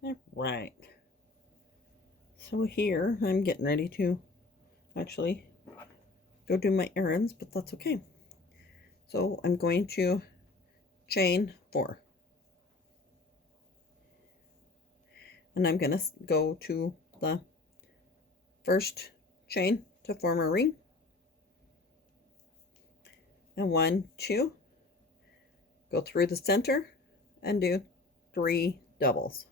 All right. So here I'm getting ready to actually go do my errands, but that's okay. So I'm going to chain 4. And I'm going to go to the first chain to form a ring. And 1, 2, go through the center and do 3 doubles.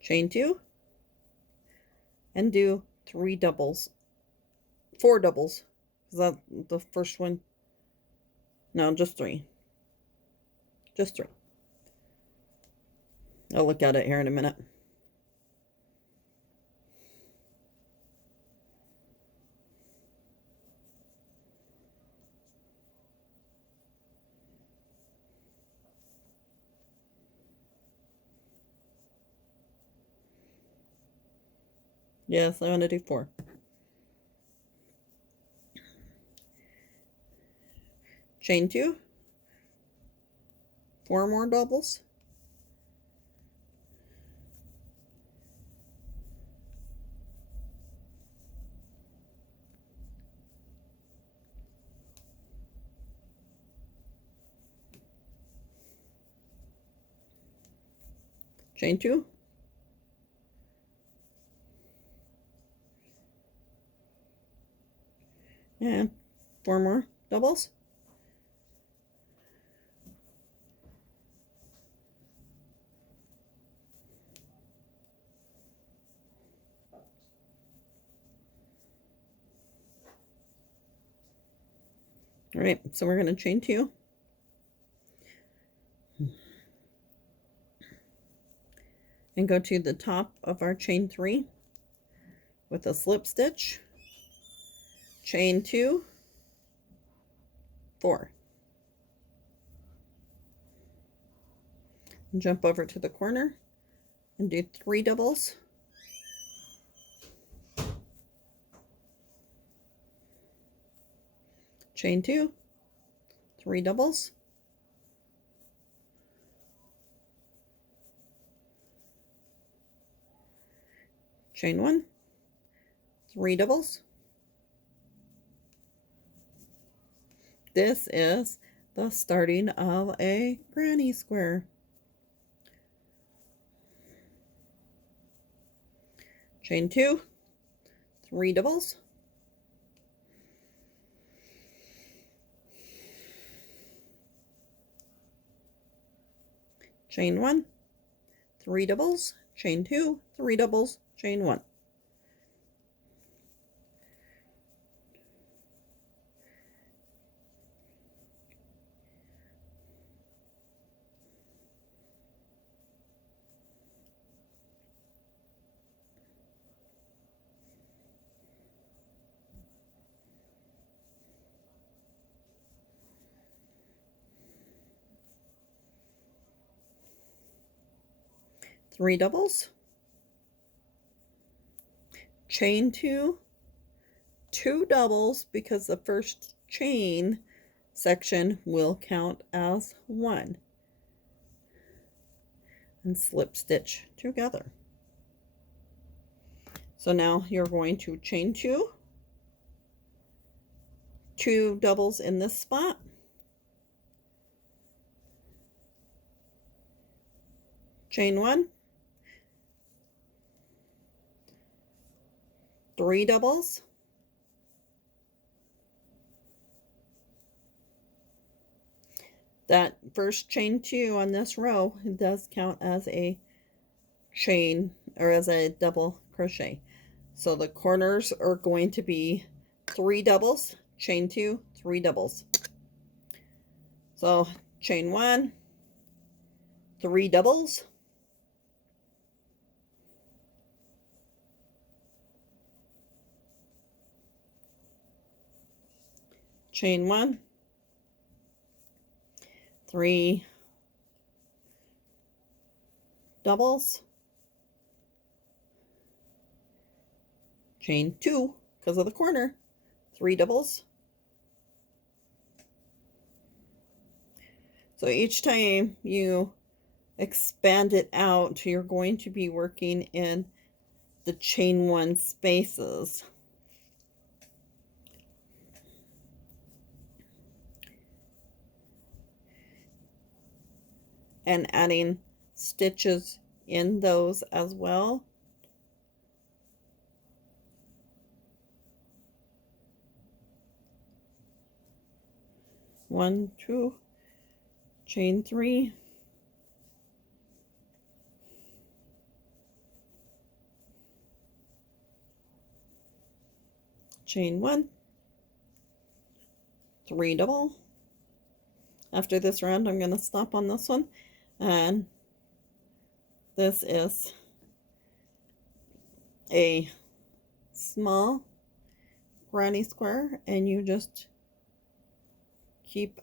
Chain 2 and do 3 doubles, 4 doubles. Is that the first one? No, just 3. Just 3. I'll look at it here in a minute. Yes, I want to do 4. Chain 2, 4 more doubles. Chain 2, and 4 more doubles. All right, so we're going to chain 2 and go to the top of our chain 3 with a slip stitch, chain 2, 4, and jump over to the corner and do 3 doubles, chain 2, 3 doubles, chain 1, 3 doubles. This is the starting of a granny square. Chain 2, 3 doubles, chain 1, 3 doubles, chain 2, 3 doubles, chain 1. Three doubles, chain 2, 2 doubles, because the first chain section will count as 1, and slip stitch together. So now you're going to chain 2, 2 doubles in this spot, chain 1, 3 doubles, that first chain 2 on this row does count as a chain or as a double crochet. So the corners are going to be 3 doubles, chain 2, 3 doubles. So chain 1, 3 doubles, chain 1, 3 doubles, chain 2 because of the corner, 3 doubles. So each time you expand it out, you're going to be working in the chain 1 spaces. And adding stitches in those as well. One, two, chain 3, chain 1, 3 double. After this round, I'm going to stop on this one, and this is a small granny square, and you just keep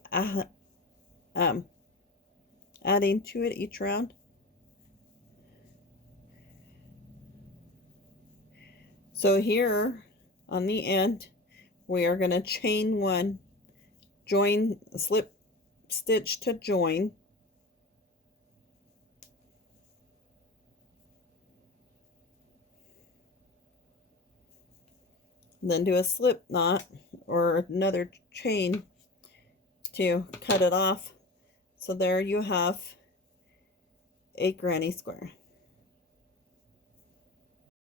adding to it each round. So here on the end, we are going to chain 1, join, slip stitch to join, then do a slip knot or another chain to cut it off. So there you have a granny square.